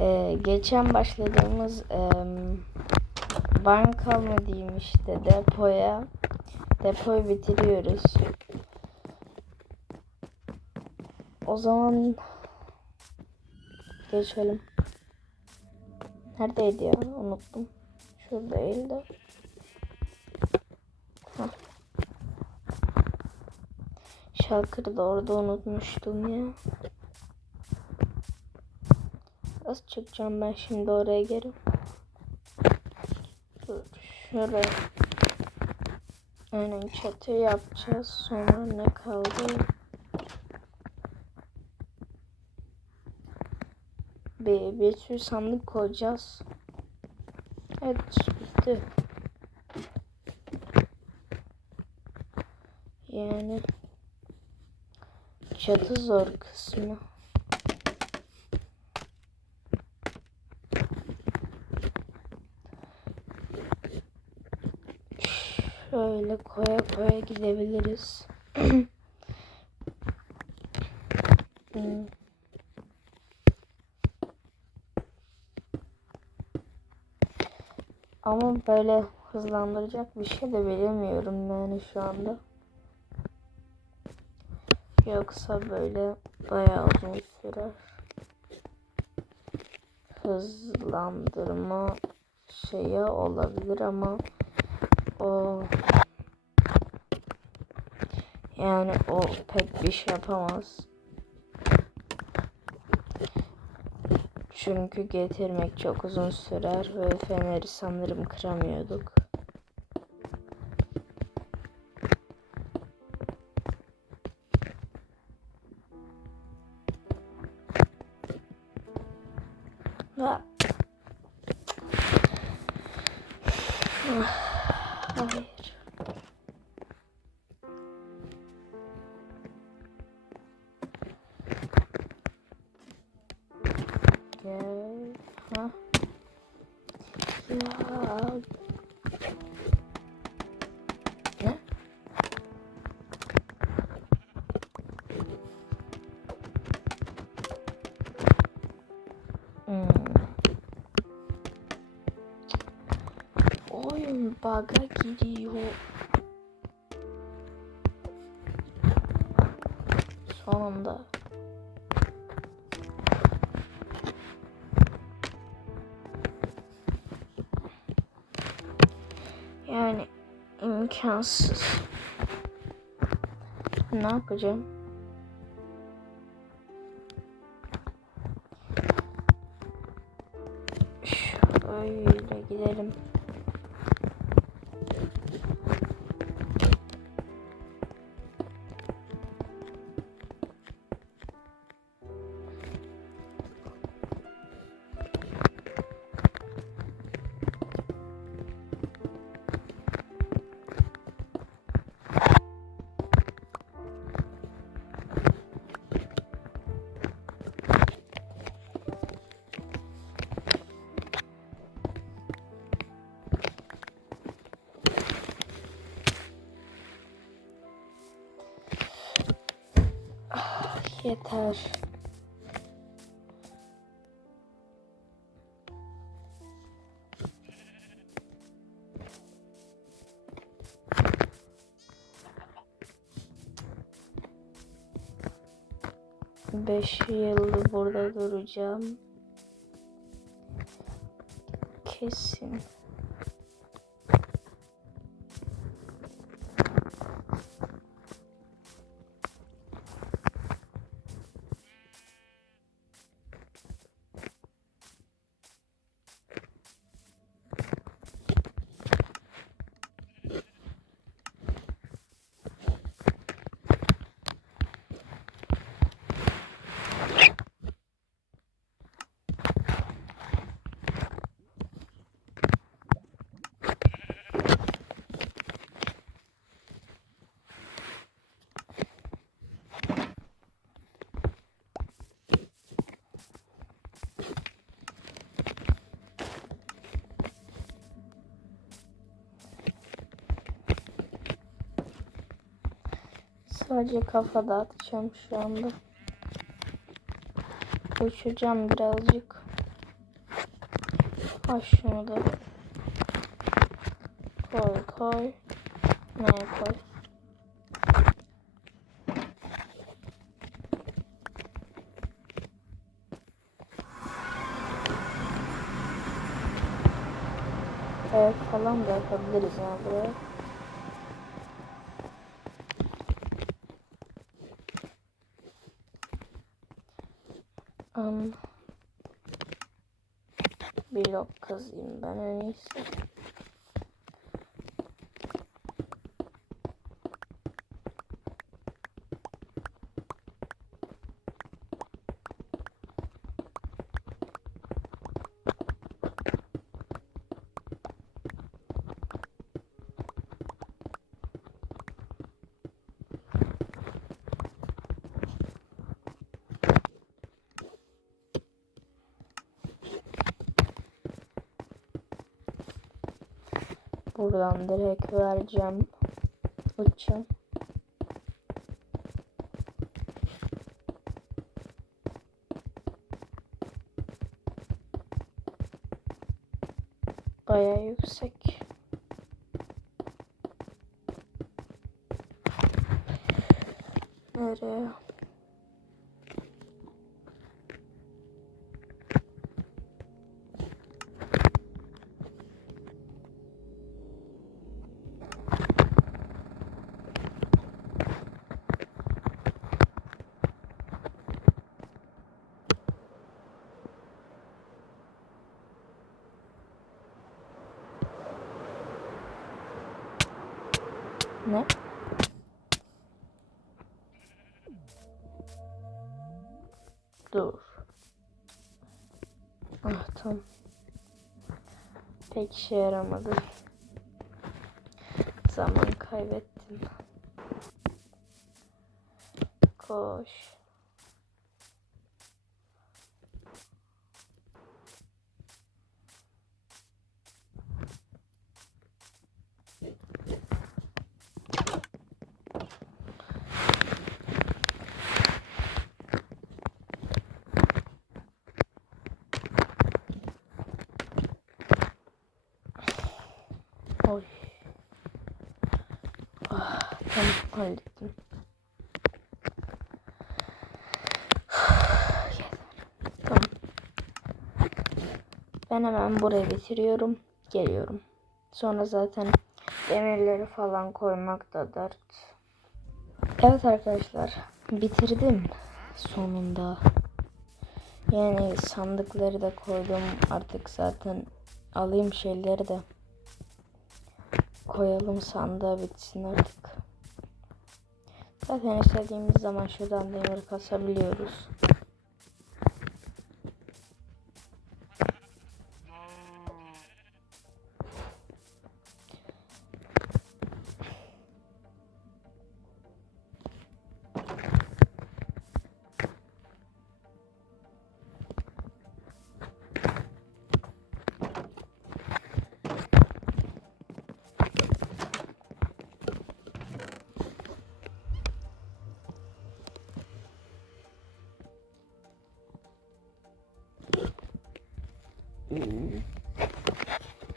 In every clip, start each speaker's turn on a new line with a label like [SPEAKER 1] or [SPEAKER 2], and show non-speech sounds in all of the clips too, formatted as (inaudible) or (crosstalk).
[SPEAKER 1] Ee, geçen başladığımız em, banka mı diyeyim işte depoya depoyu bitiriyoruz. O zaman geçelim. Neredeydi ya? Unuttum. Şurada değildi. Hah. Şalkırı da orada unutmuştum ya. Nasıl çıkacağım ben şimdi oraya geri? Dur şuraya. Aynen çatı yapacağız. Sonra ne kaldı? Bir, bir sürü sandık koyacağız. Evet bitti. Yani çatı zor kısmı. Şöyle koya koya gidebiliriz. Hmm. Ama böyle hızlandıracak bir şey de bilemiyorum yani şu anda. Yoksa böyle bayağı uzun sürer. Hızlandırma şeyi olabilir ama o yani o pek bir şey yapamaz. Çünkü getirmek çok uzun sürer ve feneri sanırım kıramıyorduk. Hayır. Gel. Bug'a giriyor. Sonunda. Yani imkansız. Ne yapacağım? Şöyle gidelim. Yeter. Beş yıl burada duracağım. Kesin. Sadece kafa dağıtacağım şu anda. Uçacağım birazcık. Ha şunu da koy koy. Ne koy? Evet falan da yapabiliriz yani buraya. Blok kazayım ben en iyisi. Buradan direkt vereceğim. Uçacağım. Baya yüksek. Nereye? Dur. Ah tamam. Pek işe yaramadı. Zaman kaybettim. Koş. Oy. Ah, hallettim. Tamam. Ben hemen burayı bitiriyorum. Geliyorum. Sonra zaten demirleri falan koymak da dert. Evet arkadaşlar. Bitirdim. Sonunda. Yani sandıkları da koydum. Artık zaten alayım şeyleri de koyalım sandığa bitsin artık. Zaten istediğimiz zaman şuradan demir kasabiliyoruz.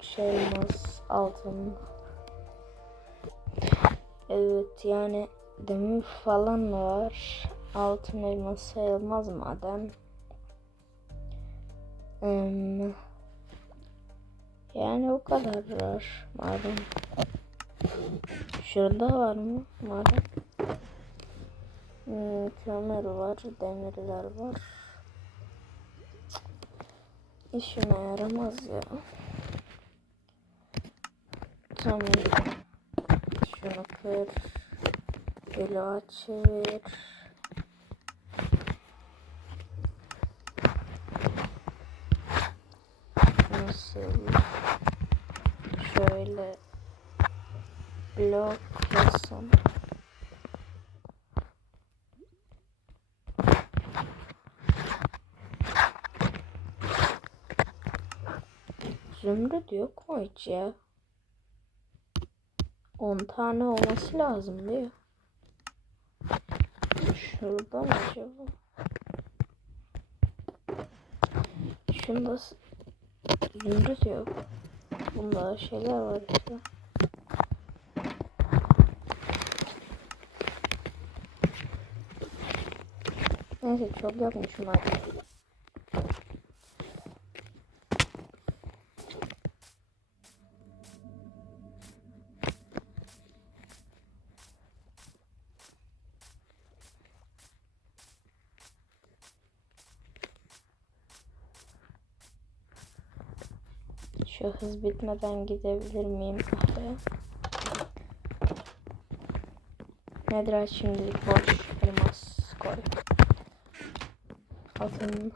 [SPEAKER 1] Şey elmas, altın. Evet yani demir falan var. Altın elmas sayılmaz madem. Hmm. Yani o kadar var madem. Şurada var mı madem? Hmm, kömür var, demirler var. İşime yaramaz ya. Tamam. Şunu kır. Bloğa çevir. Nasıl? Şöyle blok basın. Zümrüt yok mu hiç ya? 10 tane olması lazım diyor. Şurada mı acaba? Şunu da s- Zümrüt yok. Bunda şeyler var işte. Neyse çok yapmışım artık. Şu hız bitmeden gidebilir miyim? Kahve. Nedir şimdilik boş elmas koy. Altın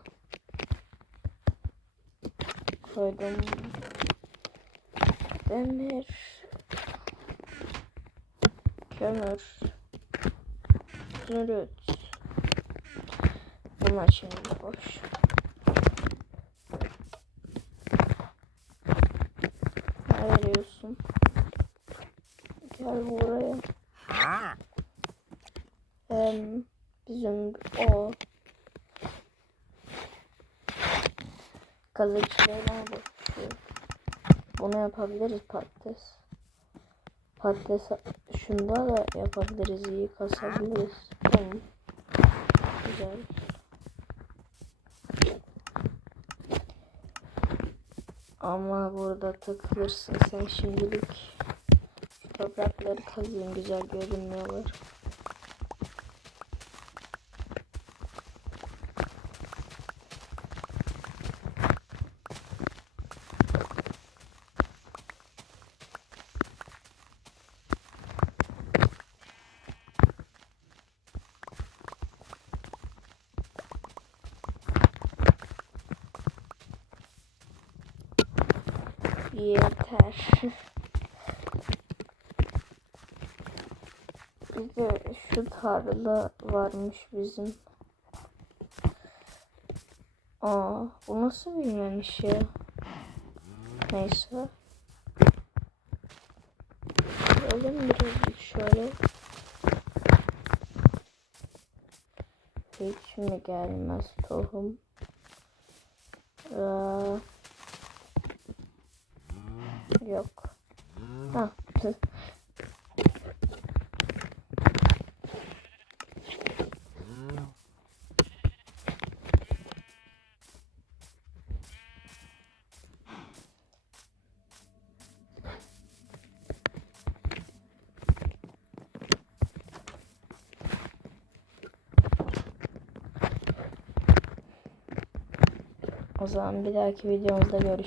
[SPEAKER 1] koydum. Demir. Kömür. Zümrüt. Bunlar şimdi boş. Ne veriyorsun? Gel buraya. Em, bizim o kazıkçılarına bakıyor. Bunu yapabiliriz patates. Patates şunda da yapabiliriz. iyi kasabiliriz. Tamam. Güzel. Ama burada takılırsın sen şimdilik. Toprakları kazıyım güzel görünmüyorlar. Yeter. (laughs) Bir de şu tarla varmış bizim. Aa, bu nasıl bilmemiş ya? Neyse. Alalım birazcık şöyle. Hiç mi gelmez tohum? Aa, yok. Ha. O zaman bir dahaki videomuzda görüşürüz.